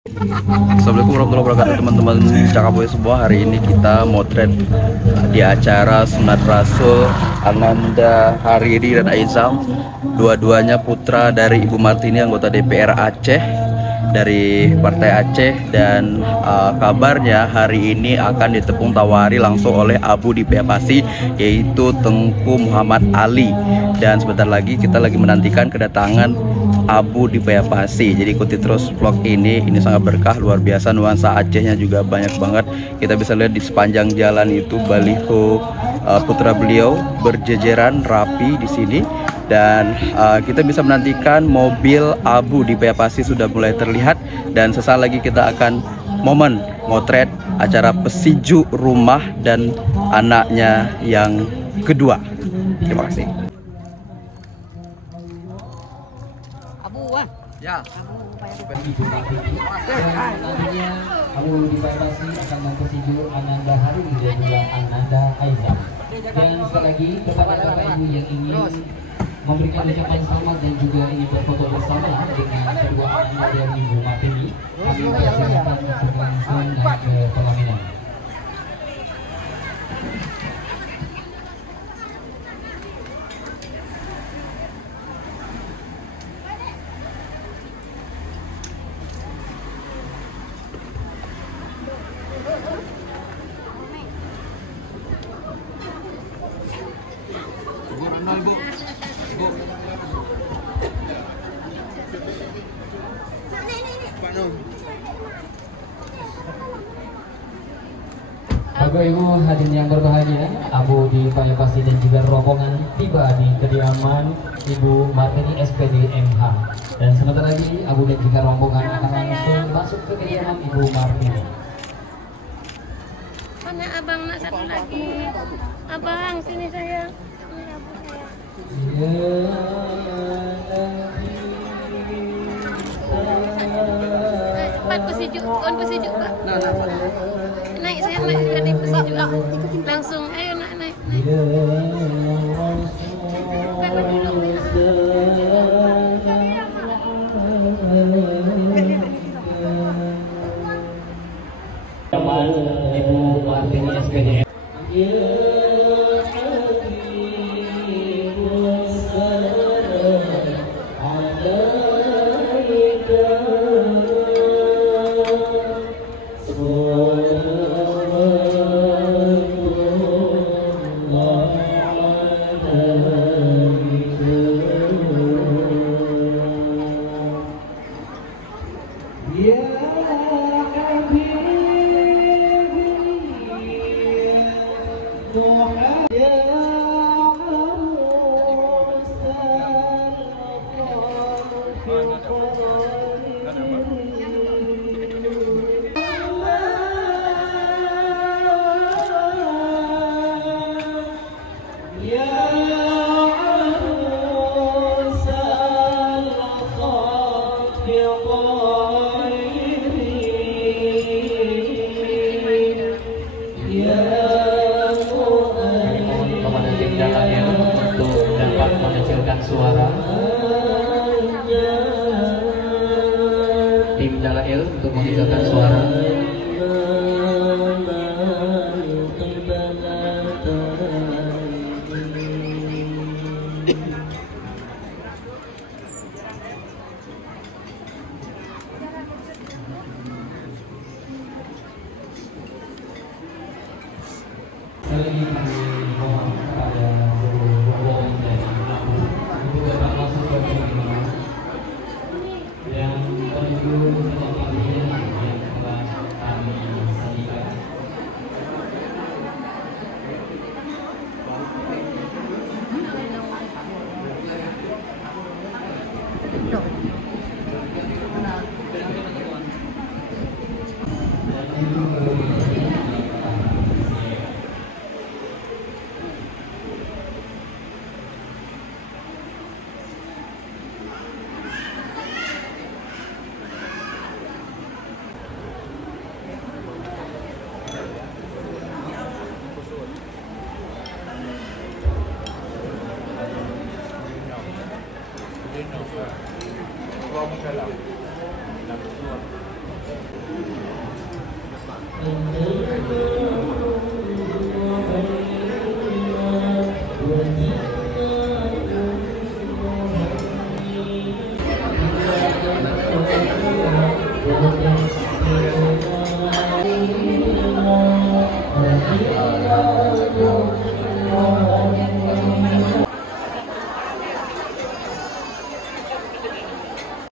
Assalamualaikum warahmatullahi wabarakatuh teman-teman Cakaboy semua. Hari ini kita motret di acara Sunat Rasul Ananda Hariri dan Aizam. Dua-duanya putra dari Ibu Martini, anggota DPR Aceh dari Partai Aceh. Dan kabarnya hari ini akan ditepung tawari langsung oleh Abu di Pasi, yaitu Tengku Muhammad Ali. Dan sebentar lagi kita lagi menantikan kedatangan Abu di Pasi. Jadi ikuti terus vlog ini sangat berkah, luar biasa, nuansa Acehnya juga banyak banget. Kita bisa lihat di sepanjang jalan itu baliho putra beliau berjejeran rapi di sini. Dan kita bisa menantikan mobil Abu di Pasi sudah mulai terlihat. Dan sesaat lagi kita akan momen motret acara pesiju rumah dan anaknya yang kedua. Terima kasih. Ya. Nantinya Abu di Pasi akan mempersiju Ananda Hariri dan juga Ananda Aizam. Dan sekali lagi kepada bapak ibu yang ingin memberikan ucapan selamat dan juga ingin berfoto bersama dengan kedua anak dari Ibu Martini, kami persilakan untuk langsung naik ke pelaminan. Bapak Ibu hadirin yang berbahagia, Abu di Pasi dan juga rombongan tiba di kediaman Ibu Martini SPD MH. Dan sebentar lagi Abu dan juga rombongan akan langsung masuk ke kediaman Ibu Martini. Mana abang nak satu lagi? Abang sini sayang. Ini abu saya. Cepat pesiju, on pesiju pak. Naik sayang, naik dari pesiju lah. Langsung, ayo naik. Kakak duduk Ibu Martini SPD. Suara tim Dalail untuk menghasilkan suara.